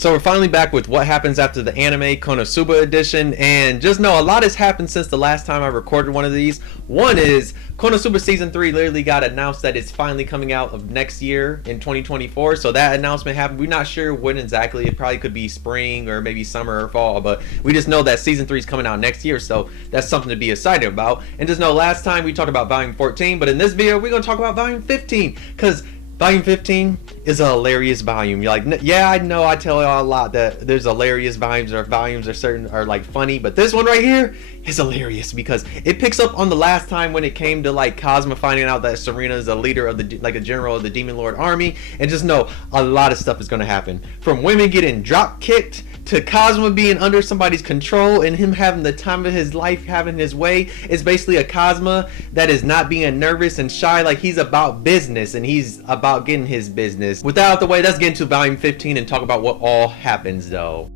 So we're finally back with what happens after the anime Konosuba edition, and just know a lot has happened since the last time I recorded one of these. One is Konosuba season 3 literally got announced that it's finally coming out of next year in 2024. So that announcement happened. We're not sure when exactly. It probably could be spring or maybe summer or fall, but we just know that season 3 is coming out next year, so that's something to be excited about. And just know last time we talked about volume 14, but in this video we're going to talk about volume 15, because volume 15 is a hilarious volume. You're like, yeah, I know I tell y'all a lot that there's hilarious volumes, or volumes are certain are like funny, but this one right here is hilarious because it picks up on the last time when it came to like Kazuma finding out that Serena is a leader of the, like a general of the Demon Lord army, and just know a lot of stuff is going to happen. From women getting drop kicked to Kazuma being under somebody's control and him having the time of his life, having his way. It's basically a Kazuma that is not being nervous and shy, like he's about business and he's about getting his business. With that out the way, let's get into volume 15 and talk about what all happens though.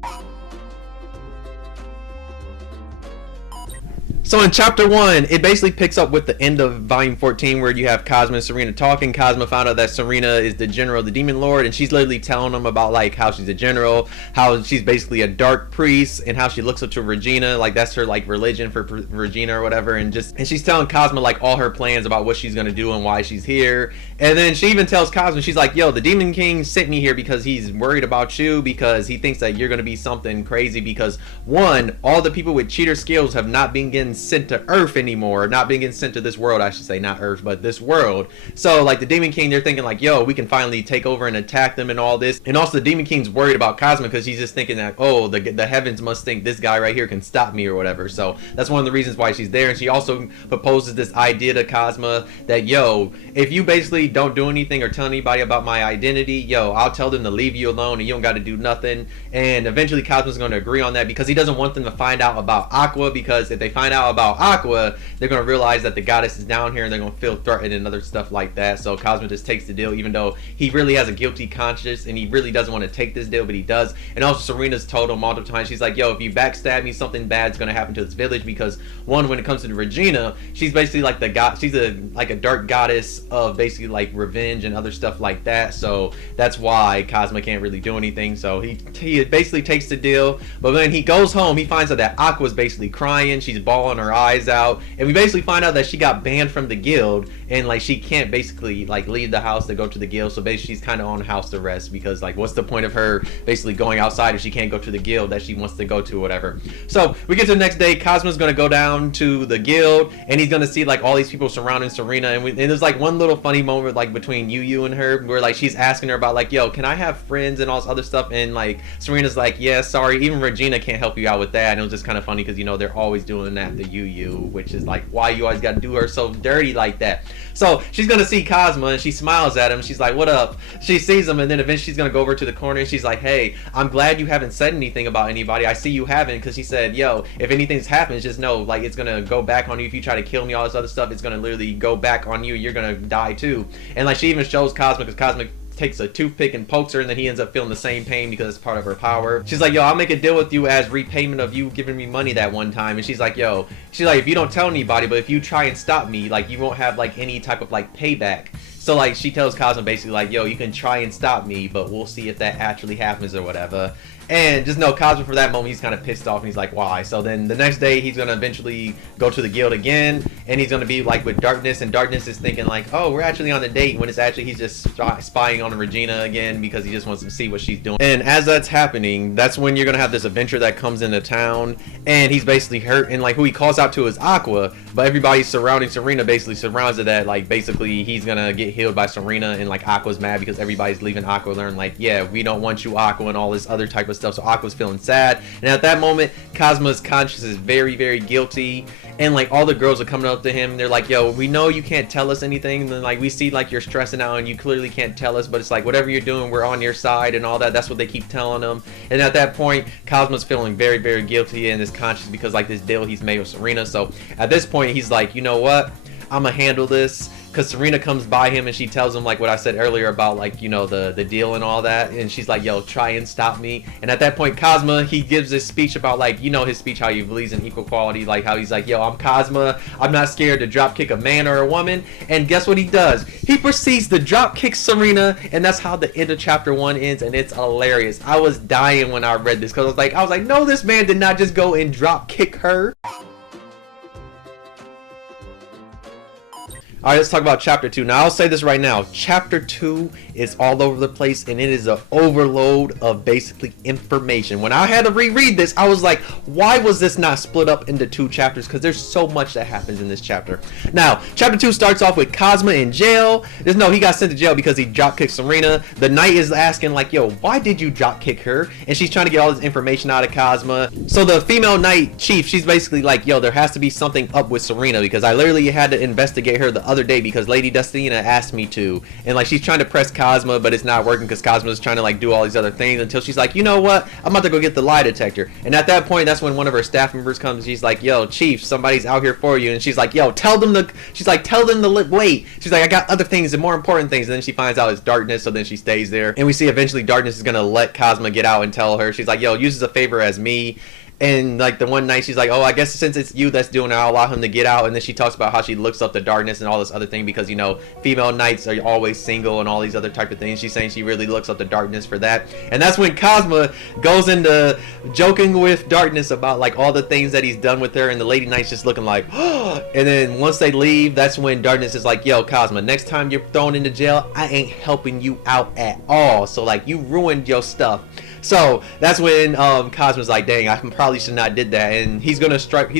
So in chapter 1, it basically picks up with the end of volume 14, where you have Kazuma and Serena talking. Kazuma found out that Serena is the general of the Demon Lord, and she's literally telling him about like how she's a general, how she's basically a dark priest, and how she looks up to Regina, like that's her like religion for Regina or whatever, and she's telling Kazuma like all her plans about what she's gonna do and why she's here. And then she even tells Kazuma, she's like, yo, the Demon King sent me here because he's worried about you, because he thinks that you're gonna be something crazy, because one, all the people with cheater skills have not been getting sent to Earth anymore, not being sent to this world, I should say, not Earth, but this world. So like the Demon King, they're thinking like, yo, we can finally take over and attack them and all this. And also the Demon King's worried about Kazuma because he's just thinking that, oh, the heavens must think this guy right here can stop me or whatever. So that's one of the reasons why she's there. And she also proposes this idea to Kazuma that, yo, if you basically don't do anything or tell anybody about my identity, yo, I'll tell them to leave you alone and you don't got to do nothing. And eventually Kazuma's going to agree on that because he doesn't want them to find out about Aqua, because if they find out about Aqua, they're going to realize that the goddess is down here and they're going to feel threatened and other stuff like that. So Kazuma just takes the deal, even though he really has a guilty conscience and he really doesn't want to take this deal, but he does. And also Serena's told him multiple times, she's like, yo, if you backstab me, something bad's going to happen to this village, because one, when it comes to Regina, she's basically like the god, she's like a dark goddess of basically like revenge and other stuff like that. So that's why Kazuma can't really do anything. So he basically takes the deal. But when he goes home, he finds out that Aqua's basically crying, she's bawling her eyes out, and we basically find out that she got banned from the guild, and like she can't basically like leave the house to go to the guild. So basically she's kind of on house arrest, because like what's the point of her basically going outside if she can't go to the guild that she wants to go to or whatever. So we get to the next day. Kazuma's gonna go down to the guild and he's gonna see like all these people surrounding Serena, and there's like one little funny moment like between Yu and her where like she's asking her about like, yo, can I have friends and all this other stuff, and like Serena's like, yeah, sorry, even Regina can't help you out with that. And it was just kind of funny because you know they're always doing that to Yu, which is like, why you always gotta do her so dirty like that. So she's gonna see Kazuma and she smiles at him. She's like, what up? She sees him, and then eventually she's gonna go over to the corner and she's like, hey, I'm glad you haven't said anything about anybody. I see you haven't, because she said, yo, if anything's happened, just know like it's gonna go back on you. If you try to kill me, all this other stuff, it's gonna literally go back on you. You're gonna die too. And like she even shows Kazuma, because Kazuma takes a toothpick and pokes her, and then he ends up feeling the same pain because it's part of her power. She's like, yo, I'll make a deal with you as repayment of you giving me money that one time. And she's like, yo, she's like, if you don't tell anybody, but if you try and stop me, like you won't have like any type of like payback. So like she tells Kazuma basically like, yo, you can try and stop me, but we'll see if that actually happens or whatever. And just know Kazuma for that moment, he's kind of pissed off and he's like, why? So then the next day he's going to eventually go to the guild again, and he's going to be like with Darkness, and Darkness is thinking like, oh, we're actually on a date, when it's actually he's just spying on Regina again because he just wants to see what she's doing. And as that's happening, that's when you're going to have this adventure that comes into town, and he's basically hurt, and like who he calls out to is Aqua, but everybody surrounding Serena basically surrounds it that like basically he's going to get healed by Serena, and like Aqua's mad because everybody's leaving Aqua alone, like, yeah, we don't want you, Aqua, and all this other type of stuff. So Aqua's feeling sad, and at that moment Kazuma's conscience is very, very guilty, and like all the girls are coming up to him, they're like, yo, we know you can't tell us anything, and then like we see like you're stressing out and you clearly can't tell us, but it's like whatever you're doing, we're on your side and all that. That's what they keep telling him. And at that point Kazuma's feeling very, very guilty in his conscience because like this deal he's made with Serena. So at this point he's like, you know what, I'm gonna handle this. because Serena comes by him and she tells him like what I said earlier about like, you know, the deal and all that, and she's like, yo, try and stop me. And at that point, Kazuma, he gives this speech about like, you know, his speech how he believes in equal equality, like how he's like, yo, I'm Kazuma, I'm not scared to drop kick a man or a woman. And guess what he does? He proceeds to drop kick Serena, and that's how the end of chapter 1 ends, and it's hilarious. I was dying when I read this because I was like, no, this man did not just go and drop kick her. Alright, let's talk about chapter 2. Now, I'll say this right now. Chapter 2 is all over the place, and it is an overload of basically information. When I had to reread this, I was like, why was this not split up into 2 chapters? Because there's so much that happens in this chapter. Now, chapter 2 starts off with Kazuma in jail. He got sent to jail because he dropkicked Serena. The knight is asking like, yo, why did you dropkick her? And she's trying to get all this information out of Kazuma. So the female knight chief, she's basically like, yo, there has to be something up with Serena, because I literally had to investigate her the other day because Lady Dustina asked me to, and like she's trying to press Kazuma, but it's not working because Kazma's trying to like do all these other things until she's like, you know what, I'm about to go get the lie detector. And at that point, that's when one of her staff members comes. She's like, yo, chief, somebody's out here for you. And she's like, yo, tell them to wait. She's like, I got other things and more important things. And then she finds out it's Darkness, so then she stays there, and we see eventually Darkness is gonna let Kazuma get out and tell her. She's like, yo, use as a favor as me. And like the one night she's like, oh, I guess since it's you that's doing it, I'll allow him to get out. And then she talks about how she looks up the Darkness and all this other thing because, you know, female knights are always single and all these other type of things. She's saying she really looks up the Darkness for that. And that's when Kazuma goes into joking with Darkness about like all the things that he's done with her, and the Lady Knight's just looking like, oh. And then once they leave, that's when Darkness is like, yo, Kazuma, next time you're thrown into jail, I ain't helping you out at all. So like, you ruined your stuff. So that's when Kazuma's like, dang, I probably should not did that. And he's gonna start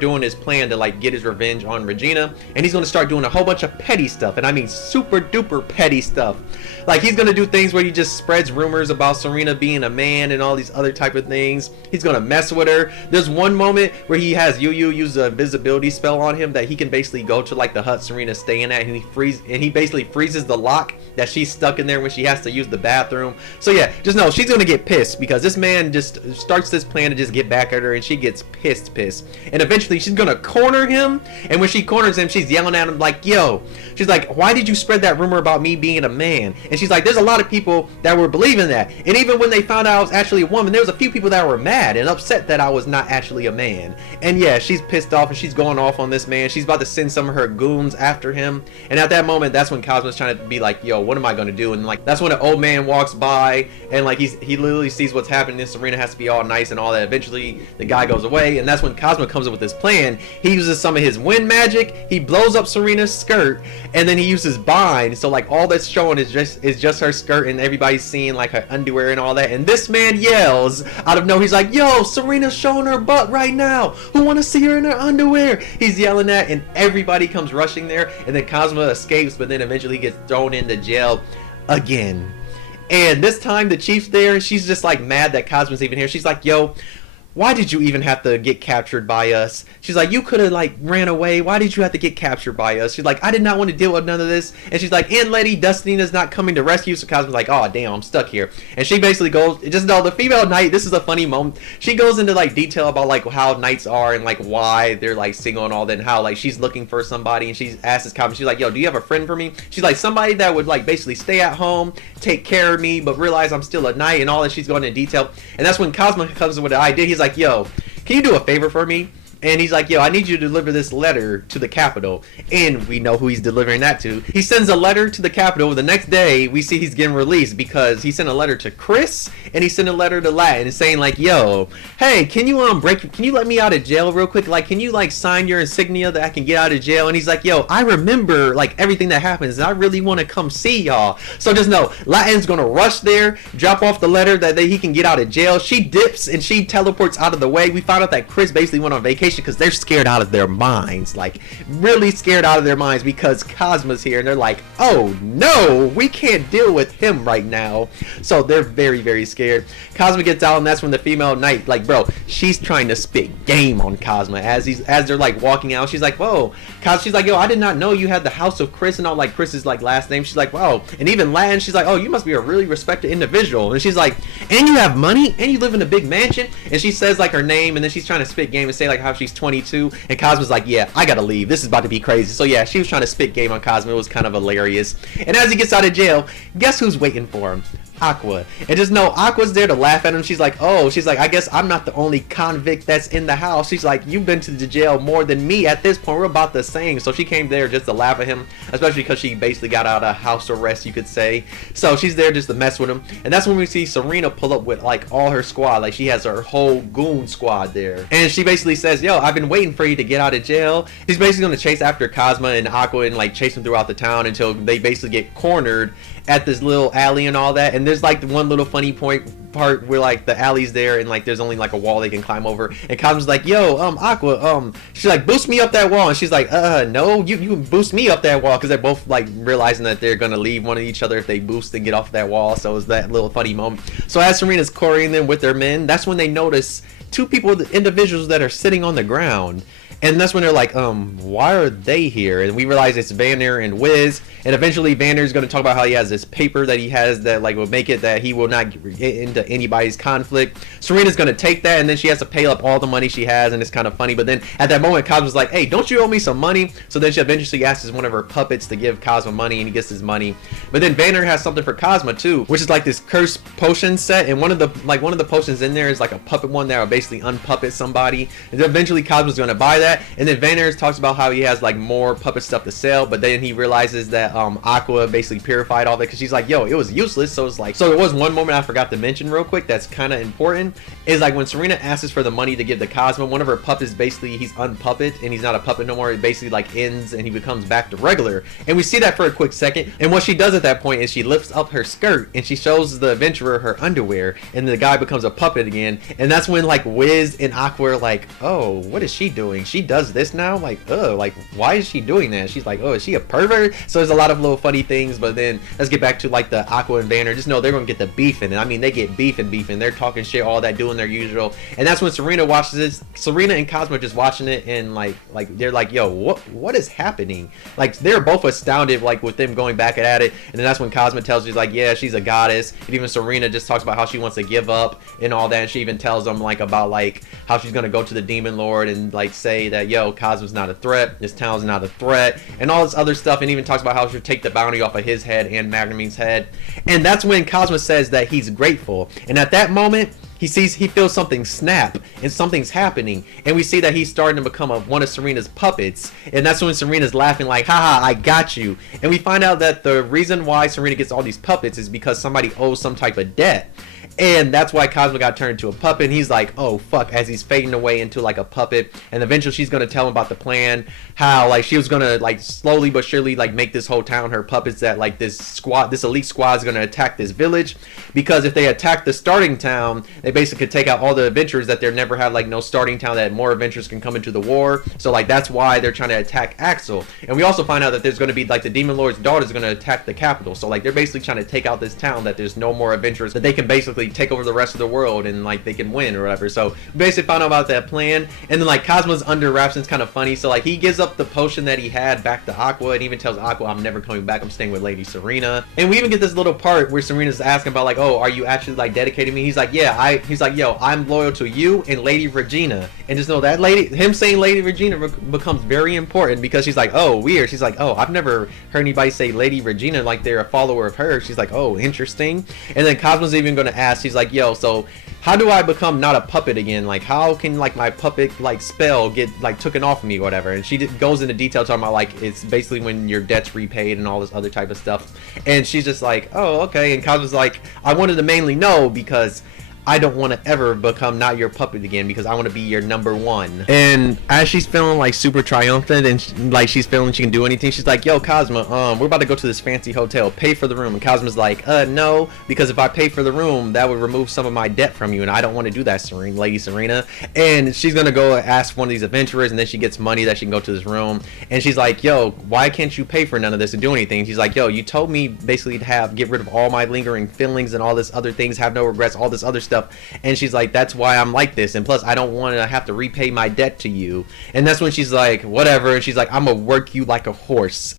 doing his plan to like get his revenge on Regina, and he's gonna start doing a whole bunch of petty stuff, and I mean super duper petty stuff. Like he's gonna do things where he just spreads rumors about Serena being a man and all these other type of things. He's gonna mess with her. There's one moment where he has Yu use a invisibility spell on him that he can basically go to like the hut Serena's staying at, and he basically freezes the lock that she's stuck in there when she has to use the bathroom. So yeah, just know she's gonna get pissed because this man just starts this plan to just get back at her, and she gets pissed. And eventually she's gonna corner him, and when she corners him, she's yelling at him like, yo, she's like, why did you spread that rumor about me being a man? And she's like, there's a lot of people that were believing that, and even when they found out I was actually a woman, there was a few people that were mad and upset that I was not actually a man. And yeah, she's pissed off and she's going off on this man. She's about to send some of her goons after him, and at that moment, that's when Kazuma's trying to be like, yo, what am I gonna do? And like that's when an old man walks by, and like he literally sees what's happening, and Serena has to be all nice and all that. Eventually the guy goes away, and that's when Kazuma comes up with this plan. He uses some of his wind magic, he blows up Serena's skirt, and then he uses bind, so like all that's showing is just her skirt, and everybody's seeing like her underwear and all that. And this man yells out of nowhere, he's like, yo, Serena's showing her butt right now, who want to see her in her underwear? He's yelling that, and everybody comes rushing there, and then Kazuma escapes, but then eventually he gets thrown into jail again. And this time the chief's there, and she's just like mad that Kazuma's even here. She's like, yo, why did you even have to get captured by us? She's like, you could have like ran away. Why did you have to get captured by us? She's like, I did not want to deal with none of this. And she's like, and Lady Dustina's not coming to rescue. So Kazuma's like, oh damn, I'm stuck here. And she basically goes, just know the female knight, this is a funny moment. She goes into like detail about like how knights are and like why they're like single and all that, and how like she's looking for somebody, and she asks Kazuma, she's like, yo, do you have a friend for me? She's like, somebody that would like basically stay at home, take care of me, but realize I'm still a knight, and all that. She's going into detail. And that's when Kazuma comes with an idea. He's like, yo, can you do a favor for me? And he's like, yo, I need you to deliver this letter to the capital. And we know who he's delivering that to. He sends a letter to the capital. The next day, we see he's getting released because he sent a letter to Chris, and he sent a letter to Latin saying like, yo, hey, can you let me out of jail real quick? Like, can you like sign your insignia that I can get out of jail? And he's like, yo, I remember like everything that happens, and I really want to come see y'all. So just know, Latin's gonna rush there, drop off the letter that he can get out of jail. She dips and she teleports out of the way. We found out that Chris basically went on vacation because they're scared out of their minds, like really scared out of their minds, because Kazuma's here, and they're like, oh no, we can't deal with him right now. So they're very, very scared. Kazuma gets out, and that's when the female knight, like, bro, she's trying to spit game on Kazuma as they're like walking out. She's like, whoa, she's like, yo, I did not know you had the house of Chris and all, like Chris's like last name. She's like, wow. And even Latin, she's like, oh, you must be a really respected individual. And she's like, and you have money, and you live in a big mansion. And she says like her name, and then she's trying to spit game and say like how she's 22, and Kazuma's like, yeah, I gotta leave. This is about to be crazy. So yeah, she was trying to spit game on Kazuma. It was kind of hilarious. And as he gets out of jail, guess who's waiting for him? Aqua. And just know Aqua's there to laugh at him. She's like, oh, she's like, I guess I'm not the only convict that's in the house. She's like, you've been to the jail more than me at this point. We're about the same. So she came there just to laugh at him, especially because she basically got out of house arrest, you could say. So she's there just to mess with him. And that's when we see Serena pull up with like all her squad. Like she has her whole goon squad there. And she basically says, yo, I've been waiting for you to get out of jail. She's basically going to chase after Kazuma and Aqua and like chase them throughout the town until they basically get cornered at this little alley and all that. And there's like the one little funny part where like the alley's there and like there's only like a wall they can climb over, and Kazuma's like, yo, Aqua, she's like, boost me up that wall, and she's like, no, you boost me up that wall, because they're both like realizing that they're gonna leave one of each other if they boost and get off that wall. So it's that little funny moment. So as Serena's quarrying them with their men, that's when they notice two people, individuals that are sitting on the ground. And that's when they're like, why are they here? And we realize it's Vanner and Wiz. And eventually Vanner's going to talk about how he has this paper that he has that like will make it that he will not get into anybody's conflict. Serena's going to take that, and then she has to pay up all the money she has, and it's kind of funny. But then at that moment, Kazuma's like, hey, don't you owe me some money? So then she eventually asks one of her puppets to give Kazuma money, and he gets his money. But then Vanner has something for Kazuma too, which is like this cursed potion set. And one of the potions in there is like a puppet one that will basically unpuppet somebody. And then eventually Kazuma's going to buy that. And then Vanner talks about how he has like more puppet stuff to sell, but then he realizes that Aqua basically purified all that, because she's like, yo, it was useless. So it's like, so there was one moment I forgot to mention real quick that's kind of important, is like when Serena asks for the money to give to Kazuma, one of her puppets basically, he's unpuppet and he's not a puppet no more. It basically like ends and he becomes back to regular, and we see that for a quick second. And what she does at that point is she lifts up her skirt and she shows the adventurer her underwear, and the guy becomes a puppet again. And that's when like Wiz and Aqua are like, oh, what is she doing? She does this now? Like, oh, like why is she doing that? She's like, oh, is she a pervert? So there's a lot of little funny things. But then let's get back to like the Aqua and Vanner. Just know they're gonna get the beefing, and I mean they get beefing. They're talking shit, all that, doing their usual. And that's when Serena watches this. Serena and Cosmo just watching it, and like they're like, yo, what is happening? Like they're both astounded, like with them going back at it. And then that's when Cosmo tells you like, yeah, she's a goddess. And even Serena just talks about how she wants to give up and all that. And she even tells them like about like how she's gonna go to the Demon Lord and like say that, yo, Cosmo's not a threat, this town's not a threat, and all this other stuff. And even talks about how she'll take the bounty off of his head and Magnum's head. And that's when Cosmo says that he's grateful. And at that moment, he feels something snap, and something's happening, and we see that he's starting to become one of Serena's puppets. And that's when Serena's laughing like, haha, I got you. And we find out that the reason why Serena gets all these puppets is because somebody owes some type of debt. And that's why Cosmo got turned into a puppet. And he's like, oh fuck, as he's fading away into like a puppet. And eventually she's gonna tell him about the plan, how like she was gonna like slowly but surely like make this whole town her puppets, that like this elite squad is gonna attack this village, because if they attack the starting town, they basically could take out all the adventurers, that there never had like no starting town, that more adventurers can come into the war. So like that's why they're trying to attack Axel. And we also find out that there's gonna be like the Demon Lord's daughter is gonna attack the capital. So like they're basically trying to take out this town, that there's no more adventurers, that they can basically take over the rest of the world and like they can win or whatever. So we basically found out about that plan. And then like Cosmo's under wraps, and it's kind of funny. So like he gives up the potion that he had back to Aqua, and even tells Aqua, I'm never coming back, I'm staying with Lady Serena. And we even get this little part where Serena's asking about like, oh, are you actually like dedicating me? He's like, yeah, he's like, yo, I'm loyal to you and Lady Regina. And just know that him saying Lady Regina becomes very important, because she's like, oh, weird. She's like, oh, I've never heard anybody say Lady Regina like they're a follower of her. She's like, oh, interesting. And then Cosmo's even going to ask, she's like, yo, so how do I become not a puppet again? Like how can like my puppet like spell get like taken off of me or whatever? And she goes into detail talking about like it's basically when your debt's repaid and all this other type of stuff. And she's just like, oh, okay. And Cosmo's like, I wanted to mainly know because I don't want to ever become not your puppet again, because I want to be your number one. And as she's feeling like super triumphant, and like she's feeling she can do anything, she's like, yo, Cosmo, we're about to go to this fancy hotel, pay for the room. And Cosmo's like, no, because if I pay for the room, that would remove some of my debt from you, and I don't want to do that, Lady Serena. And she's gonna go ask one of these adventurers, and then she gets money that she can go to this room. And she's like, yo, why can't you pay for none of this and do anything? She's like, yo, you told me basically to get rid of all my lingering feelings and all this other things, have no regrets, all this other stuff. And she's like, that's why I'm like this, and plus I don't want to have to repay my debt to you. And that's when she's like, whatever. And she's like, I'm gonna work you like a horse.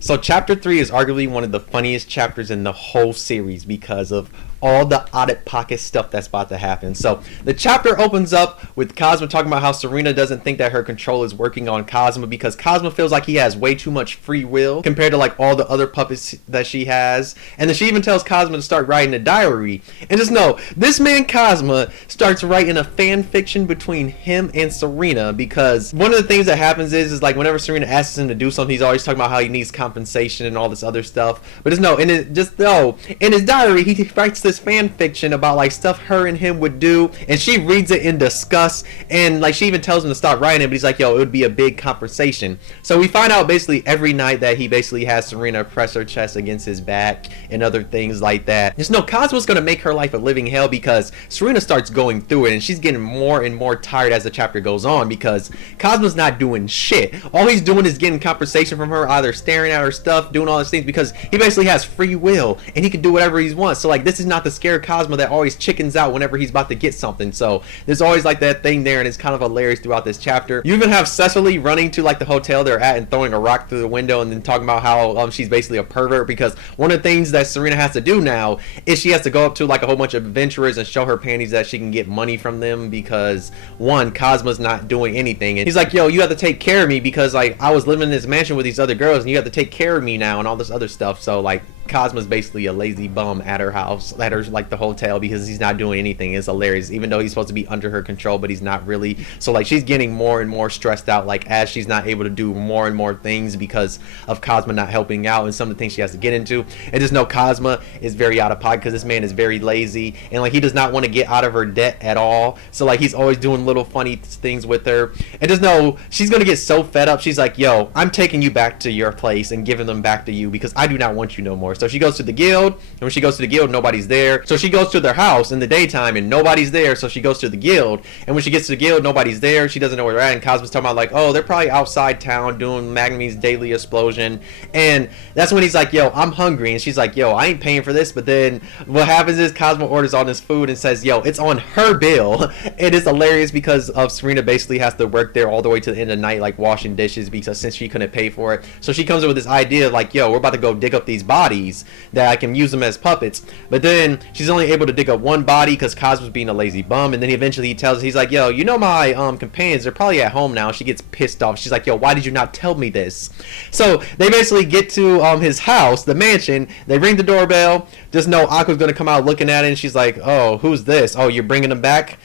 So chapter 3 is arguably one of the funniest chapters in the whole series, because of all the out-of-pocket stuff that's about to happen. So the chapter opens up with Kazuma talking about how Serena doesn't think that her control is working on Kazuma because Kazuma feels like he has way too much free will compared to like all the other puppets that she has. And then she even tells Kazuma to start writing a diary. And just know, this man Kazuma starts writing a fan fiction between him and Serena, because one of the things that happens is like whenever Serena asks him to do something, he's always talking about how he needs compensation and all this other stuff. But in his diary, he writes this fan fiction about like stuff her and him would do, and she reads it in disgust, and like she even tells him to stop writing it, but he's like, yo, it would be a big conversation. So we find out basically every night that he basically has Serena press her chest against his back and other things like that. Just know Kazuma's gonna make her life a living hell, because Serena starts going through it and she's getting more and more tired as the chapter goes on, because Kazuma's not doing shit. All he's doing is getting compensation from her, either staring at her stuff, doing all these things, because he basically has free will and he can do whatever he wants. So like, this is not the scared Kazuma that always chickens out whenever he's about to get something. So there's always like that thing there, and it's kind of hilarious throughout this chapter. You even have Cecily running to like the hotel they're at and throwing a rock through the window, and then talking about how she's basically a pervert, because one of the things that Serena has to do now is she has to go up to like a whole bunch of adventurers and show her panties that she can get money from them, because one, Kazuma's not doing anything, and he's like, yo, you have to take care of me because like I was living in this mansion with these other girls and you have to take care of me now and all this other stuff. So like Kazuma's basically a lazy bum at her house, at her like the hotel, because he's not doing anything. It's hilarious, even though he's supposed to be under her control, but he's not really. So like she's getting more and more stressed out, like as she's not able to do more and more things because of Kazuma not helping out and some of the things she has to get into. And just know Kazuma is very out of pocket, because this man is very lazy, and like he does not want to get out of her debt at all. So like he's always doing little funny things with her, and just know she's gonna get so fed up. She's like, yo, I'm taking you back to your place and giving them back to you because I do not want you no more. So she goes to the guild, and when she goes to the guild, nobody's there. So she goes to their house in the daytime and nobody's there. So she goes to the guild, and when she gets to the guild, nobody's there. She doesn't know where they're at, and Kazuma's talking about like, oh, they're probably outside town doing Magnumi's daily explosion. And that's when he's like, yo, I'm hungry, and she's like, yo, I ain't paying for this. But then what happens is Kazuma orders all this food and says, yo, it's on her bill. It is hilarious because of Serena basically has to work there all the way to the end of the night, like washing dishes, because since she couldn't pay for it. So she comes up with this idea like, yo, we're about to go dig up these bodies that I can use them as puppets. But then she's only able to dig up one body because Kazuma's being a lazy bum. And then eventually he tells her, he's like, yo, you know my companions, they're probably at home now. She gets pissed off. She's like, yo, why did you not tell me this? So they basically get to his house, the mansion. They ring the doorbell. Just know Aqua's gonna come out looking at it, and she's like, oh, who's this? Oh, you're bringing him back?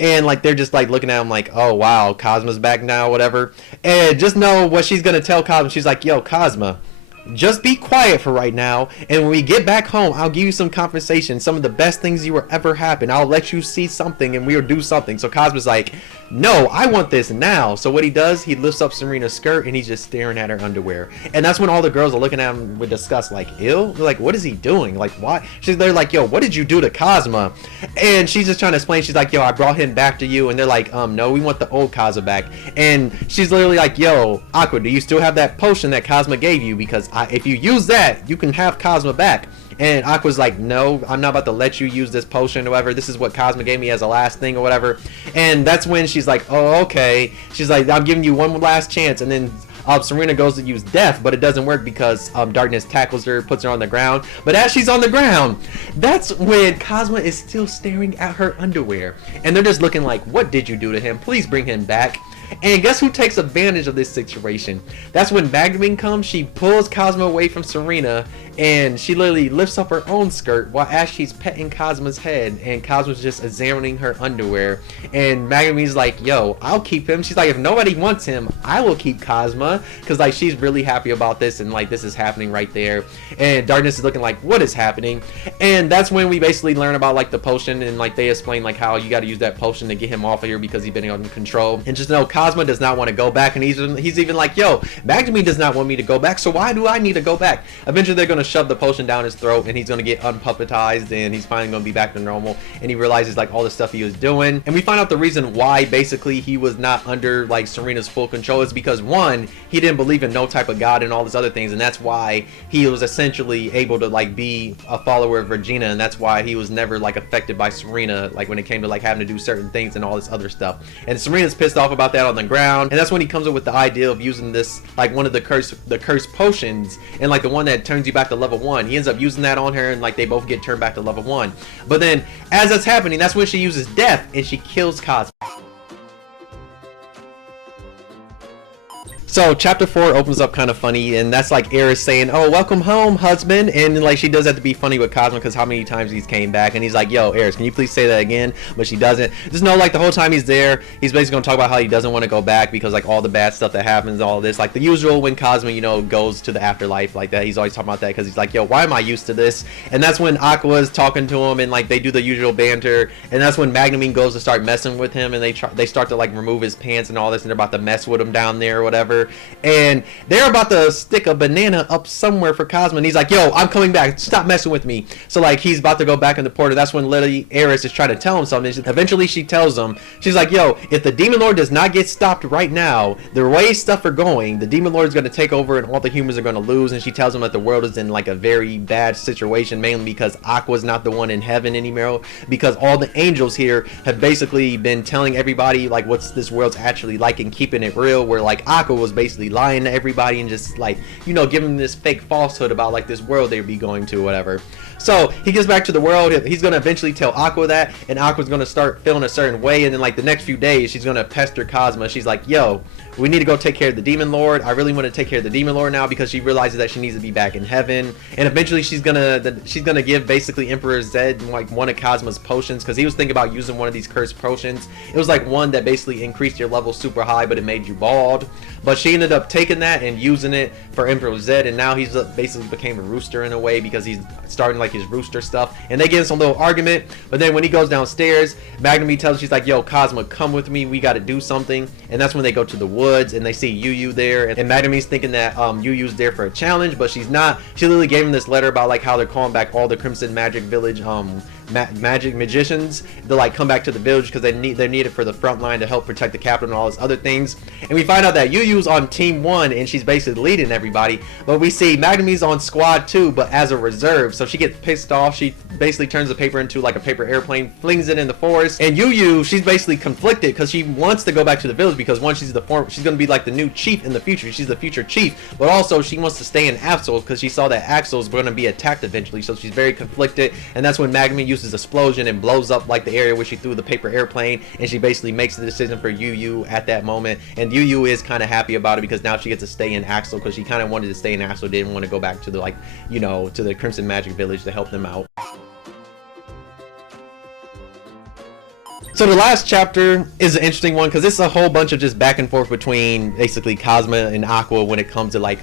And like they're just like looking at him like, oh wow, Kazuma's back now, whatever. And just know what she's gonna tell Kazuma. She's like, yo, Kazuma, just be quiet for right now, and when we get back home, I'll give you some compensation, some of the best things you will ever happen. I'll let you see something and we'll do something. So Kazuma's like, no, I want this now. So what he does, he lifts up Serena's skirt and he's just staring at her underwear. And that's when all the girls are looking at him with disgust, like, ew? They're like, what is he doing? Like, why? They're like, yo, what did you do to Kazuma? And she's just trying to explain. She's like, yo, I brought him back to you. And they're like, no, we want the old Kazuma back. And she's literally like, yo, Aqua, do you still have that potion that Kazuma gave you? Because if you use that, you can have Kazuma back. And Aqua's like, no, I'm not about to let you use this potion or whatever. This is what Kazuma gave me as a last thing or whatever. And that's when she's like, oh, okay. She's like, I'm giving you one last chance. And then Serena goes to use death, but it doesn't work because darkness tackles her, puts her on the ground. But as she's on the ground, that's when Kazuma is still staring at her underwear. And they're just looking like, what did you do to him? Please bring him back. And guess who takes advantage of this situation? That's when Magnum comes. She pulls Kazuma away from Serena, and she literally lifts up her own skirt while as she's petting Kazuma's head, and Kazuma's just examining her underwear. And Magnum's like, yo, I'll keep him. She's like, if nobody wants him, I will keep Kazuma, because like she's really happy about this, and like this is happening right there. And Darkness is looking like, what is happening? And that's when we basically learn about like the potion, and like they explain like how you got to use that potion to get him off of here because he's been under control. And just know Kazuma does not want to go back, and he's even like, yo, Magnum does not want me to go back, so why do I need to go back? Eventually they're going to shove the potion down his throat, and he's going to get unpuppetized, and he's finally going to be back to normal. And he realizes like all the stuff he was doing, and we find out the reason why basically he was not under like Serena's full control is because one, he didn't believe in no type of god and all these other things, and that's why he was essentially able to like be a follower of Regina, and that's why he was never like affected by Serena like when it came to like having to do certain things and all this other stuff. And Serena's pissed off about that that on the ground, and that's when he comes up with the idea of using this, like one of the cursed potions, and like the one that turns you back to level 1. He ends up using that on her, and like they both get turned back to level 1. But then as that's happening, that's when she uses death and she kills Kazuma. So chapter 4 opens up kind of funny, and that's like Eris saying, "Oh, welcome home, husband," and like she does have to be funny with Kazuma because how many times he's came back, and he's like, "Yo, Eris, can you please say that again?" But she doesn't. Just know, like the whole time he's there, he's basically gonna talk about how he doesn't want to go back because like all the bad stuff that happens, all this, like the usual when Kazuma, you know, goes to the afterlife like that. He's always talking about that because he's like, "Yo, why am I used to this?" And that's when Aqua's talking to him, and like they do the usual banter, and that's when Magnamine goes to start messing with him, and they start to like remove his pants and all this, and they're about to mess with him down there or whatever, and they're about to stick a banana up somewhere for Kazuma, and he's like, "Yo, I'm coming back, stop messing with me." So like he's about to go back in the portal. That's when literally Eris is trying to tell him something. Eventually she tells him, she's like, "Yo, if the Demon Lord does not get stopped right now, the way stuff are going, the Demon Lord is going to take over and all the humans are going to lose." And she tells him that the world is in like a very bad situation, mainly because Aqua's not the one in heaven anymore, because all the angels here have basically been telling everybody like what's this world's actually like and keeping it real, where like Aqua was basically lying to everybody and just like, you know, giving this fake falsehood about like this world they'd be going to, whatever. So he gets back to the world. He's gonna eventually tell Aqua that, and Aqua's gonna start feeling a certain way, and then like the next few days she's gonna pester Kazuma. She's like, "Yo, we need to go take care of the Demon Lord. I really want to take care of the Demon Lord now," because she realizes that she needs to be back in heaven. And eventually she's gonna give basically Emperor Zed like one of Kazuma's potions, because he was thinking about using one of these cursed potions. It was like one that basically increased your level super high, but it made you bald. But she ended up taking that and using it for Emperor Zed, and now he's basically became a rooster in a way, because he's starting like his rooster stuff. And they get in some little argument, but then when he goes downstairs, Magnamine tells, she's like, "Yo, Kazuma, come with me, we got to do something." And that's when they go to the woods and they see Yu there, and Magnamine's thinking that Yu's there for a challenge, but she's not. She literally gave him this letter about like how they're calling back all the Crimson Magic Village magic magicians to like come back to the village because they're needed for the front line to help protect the capital and all those other things. And we find out that Yu's on team 1 and she's basically leading everybody, but we see Magnamine's on squad 2 but as a reserve. So she gets pissed off. She basically turns the paper into like a paper airplane, flings it in the forest, and Yu she's basically conflicted because she wants to go back to the village because one, she's going to be like the new chief in the future. She's the future chief, but also she wants to stay in Axel because she saw that Axel's going to be attacked eventually. So she's very conflicted, and that's when Magnamine uses explosion and blows up like the area where she threw the paper airplane, and she basically makes the decision for Yu at that moment. And Yu is kind of happy about it because now she gets to stay in Axel, because she kind of wanted to stay in Axel, didn't want to go back to the like, you know, to the Crimson Magic Village to help them out. So the last chapter is an interesting one because it's a whole bunch of just back and forth between basically Kazuma and Aqua when it comes to like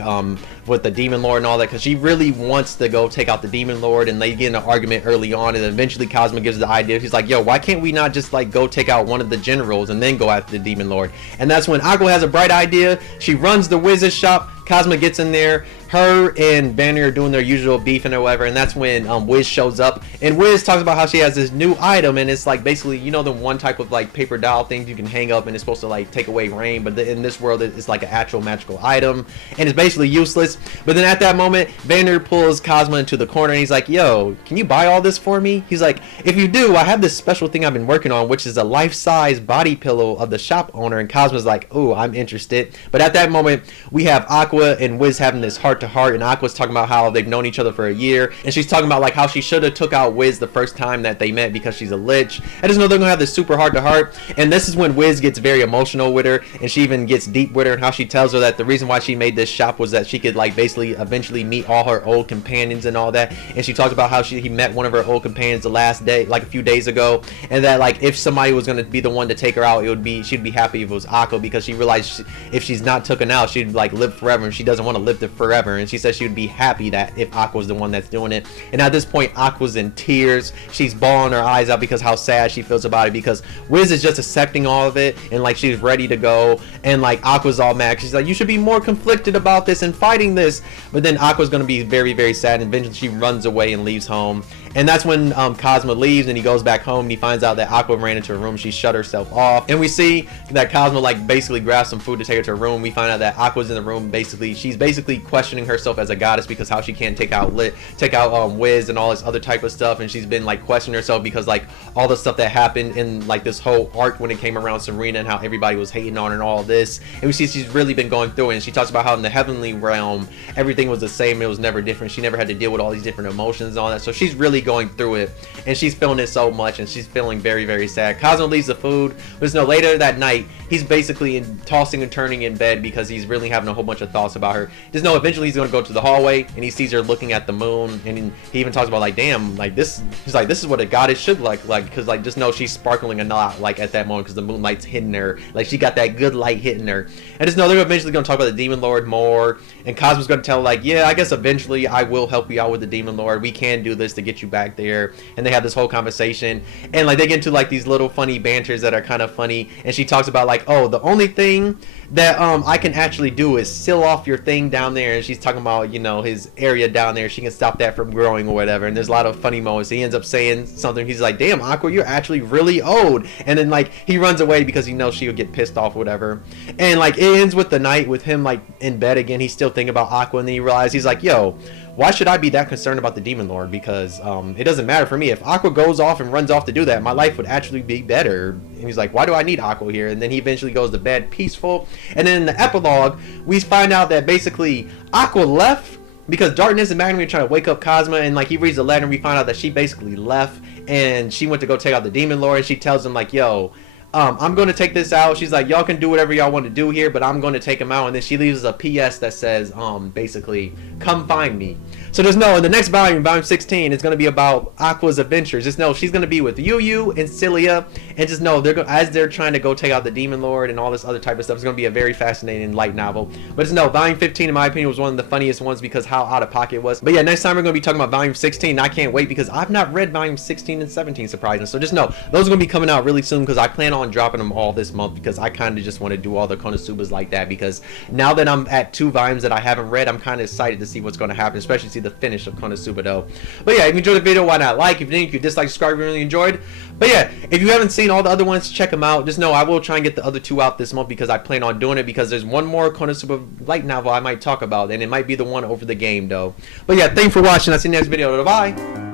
with the Demon Lord and all that, because she really wants to go take out the Demon Lord, and they get in an argument early on, and eventually Kazuma gives the idea. He's like, "Yo, why can't we not just like go take out one of the generals and then go after the Demon Lord?" And that's when Aqua has a bright idea. She runs the wizard shop. Kazuma gets in there. Her and Banner are doing their usual beefing or whatever, and that's when Wiz shows up, and Wiz talks about how she has this new item, and it's like basically, you know, the one type of like paper doll thing you can hang up and it's supposed to like take away rain, but in this world it's like an actual magical item, and it's basically useless. But then at that moment, Banner pulls Kazuma into the corner and he's like, "Yo, can you buy all this for me?" He's like, "If you do, I have this special thing I've been working on, which is a life-size body pillow of the shop owner." And Kazma's like, "Oh, I'm interested." But at that moment, we have Aqua and Wiz having this heart-to-heart, and Aqua's talking about how they've known each other for a year, and she's talking about like how she should have took out Wiz the first time that they met because she's a lich. I just know they're gonna have this super heart-to-heart, and this is when Wiz gets very emotional with her, and she even gets deep with her, and how she tells her that the reason why she made this shop was that she could like basically eventually meet all her old companions and all that. And she talks about how he met one of her old companions the last day, like a few days ago, and that like if somebody was gonna be the one to take her out, she'd be happy if it was Aqua, because she realized if she's not taken out, she'd like live forever, and she doesn't want to live forever. And she says she would be happy that if Aqua's the one that's doing it. And at this point, Aqua's in tears. She's bawling her eyes out because how sad she feels about it, because Wiz is just accepting all of it, and like she's ready to go, and like Aqua's all mad. She's like, "You should be more conflicted about this and fighting this." But then Aqua's gonna be very, very sad, and eventually she runs away and leaves home. And that's when Kazuma leaves and he goes back home and he finds out that Aqua ran into her room. She shut herself off, and we see that Kazuma like basically grabs some food to take her to her room. We find out that Aqua's in the room. Basically, she's basically questioning herself as a goddess because how she can't take out Wiz and all this other type of stuff, and she's been like questioning herself because like all the stuff that happened in like this whole arc when it came around Serena and how everybody was hating on her and all of this. And we see she's really been going through it, and she talks about how in the heavenly realm everything was the same, it was never different. She never had to deal with all these different emotions and all that, so she's really going through it, and she's feeling it so much, and she's feeling very, very sad. Kazuma leaves the food, but no, later that night he's basically tossing and turning in bed because he's really having a whole bunch of thoughts about her. Just know eventually he's going to go to the hallway and he sees her looking at the moon, and he even talks about like, damn, like this, he's like, this is what a goddess should like because like just know she's sparkling a lot like at that moment because the moonlight's hitting her, like she got that good light hitting her. And just know they're eventually going to talk about the Demon Lord more, and Cosmo's going to tell like, yeah, I guess eventually I will help you out with the Demon Lord, we can do this to get you back there. And they have this whole conversation, and like they get into like these little funny banters that are kind of funny, and she talks about like, oh, the only thing that I can actually do is seal off your thing down there, and she's talking about, you know, his area down there, she can stop that from growing or whatever. And there's a lot of funny moments. He ends up saying something, he's like, damn, Aqua, you're actually really old. And then like he runs away because he knows she'll get pissed off or whatever. And like it ends with the night with him like in bed again, he's still thinking about Aqua, and then he realizes, he's like, yo, why should I be that concerned about the Demon Lord? Because it doesn't matter for me. If Aqua goes off and runs off to do that, my life would actually be better. And he's like, why do I need Aqua here? And then he eventually goes to bed peaceful. And then in the epilogue, we find out that basically Aqua left because Darkness and Magnum are trying to wake up Cosma, and like he reads the letter and we find out that she basically left and she went to go take out the Demon Lord, and she tells him like, yo, I'm going to take this out. She's like, y'all can do whatever y'all want to do here, but I'm going to take him out. And then she leaves a PS that says, basically, come find me. So just know, in the next volume, volume 16, it's going to be about Aqua's adventures. Just know she's going to be with Yu and Cilia, and just know as they're trying to go take out the Demon Lord and all this other type of stuff, it's going to be a very fascinating light novel. But just know, volume 15, in my opinion, was one of the funniest ones because how out of pocket it was. But yeah, next time we're going to be talking about volume 16, and I can't wait because I've not read volume 16 and 17, surprisingly. So just know, those are going to be coming out really soon because I plan on dropping them all this month because I kind of just want to do all the Konosubas like that, because now that I'm at 2 volumes that I haven't read, I'm kind of excited to see what's going to happen, especially see the finish of Konosuba though. But yeah, if you enjoyed the video, why not like? If you didn't, you could dislike, subscribe if you really enjoyed. But yeah, if you haven't seen all the other ones, check them out. Just know I will try and get the other 2 out this month because I plan on doing it, because there's one more Konosuba light novel I might talk about, and it might be the one over the game though. But yeah, thanks for watching. I'll see you in the next video. Bye.